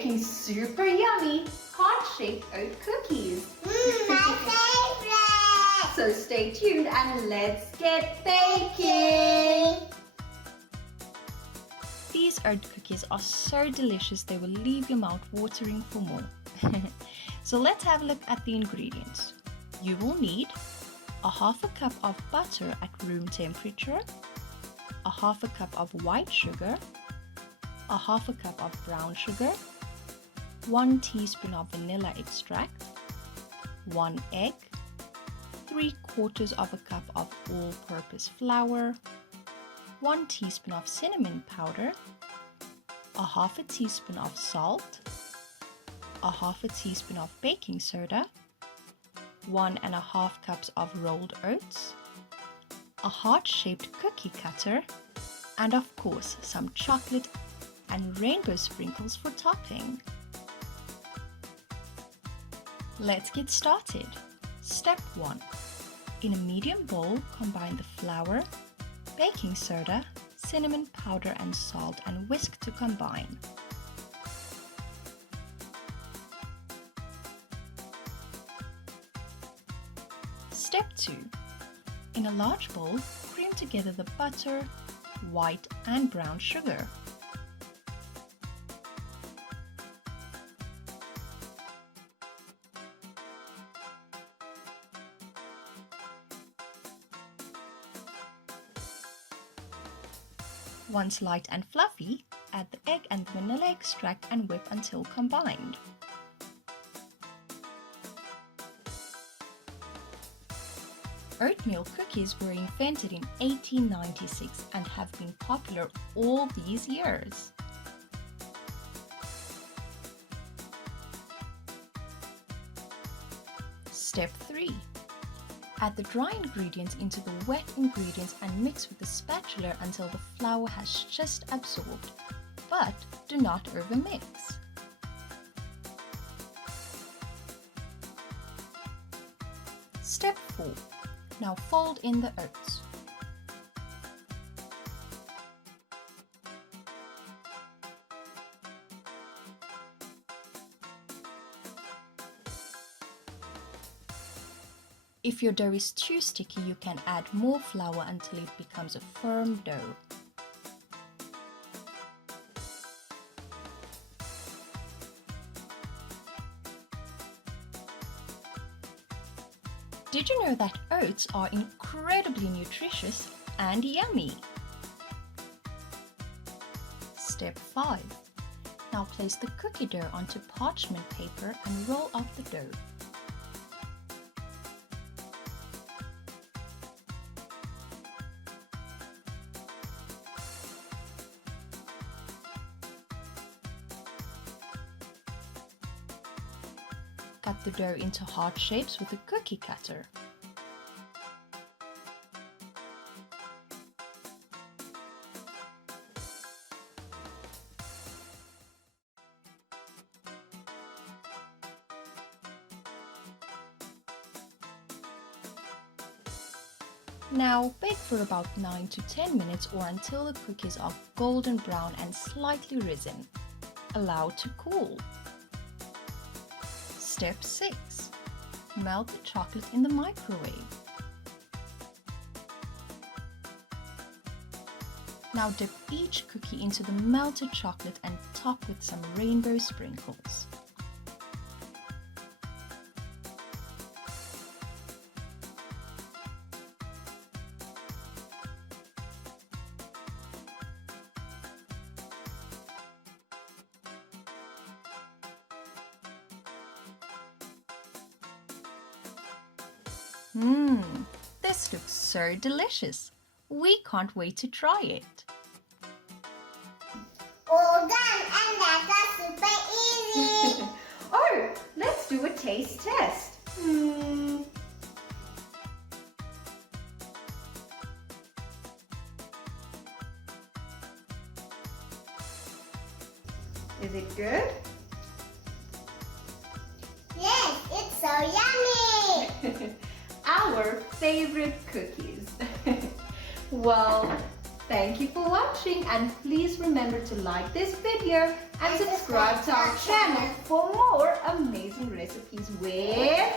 making super yummy heart-shaped oat cookies. My favorite! So stay tuned and let's get baking! These oat cookies are so delicious they will leave your mouth watering for more. So let's have a look at the ingredients. You will need a half a cup of butter at room temperature, a half a cup of white sugar, a half a cup of brown sugar, 1 teaspoon of vanilla extract, 1 egg, 3/4 of a cup of all-purpose flour, 1 teaspoon of cinnamon powder, a half a teaspoon of salt, a half a teaspoon of baking soda, 1½ cups of rolled oats, a heart-shaped cookie cutter, and of course some chocolate and rainbow sprinkles for topping. Let's get started. Step 1. In a medium bowl, combine the flour, baking soda, cinnamon powder and salt and whisk to combine. Step 2. In a large bowl, cream together the butter, white and brown sugar. Once light and fluffy, add the egg and vanilla extract and whip until combined. Oatmeal cookies were invented in 1896 and have been popular all these years. Step 3. Add the dry ingredients into the wet ingredients and mix with the spatula until the flour has just absorbed, but do not overmix. Step 4. Now fold in the oats. If your dough is too sticky, you can add more flour until it becomes a firm dough. Did you know that oats are incredibly nutritious and yummy? Step 5. Now place the cookie dough onto parchment paper and roll out the dough. Cut the dough into heart shapes with a cookie cutter. Now bake for about 9 to 10 minutes or until the cookies are golden brown and slightly risen. Allow to cool. Step 6. Melt the chocolate in the microwave. Now dip each cookie into the melted chocolate and top with some rainbow sprinkles. This looks so delicious. We can't wait to try it. All done, and that was super easy. Oh, let's do a taste test. Is it good? Yes, it's so yummy. Our favorite cookies. Well, Thank you for watching, and please remember to like this video and subscribe to our channel for more amazing recipes with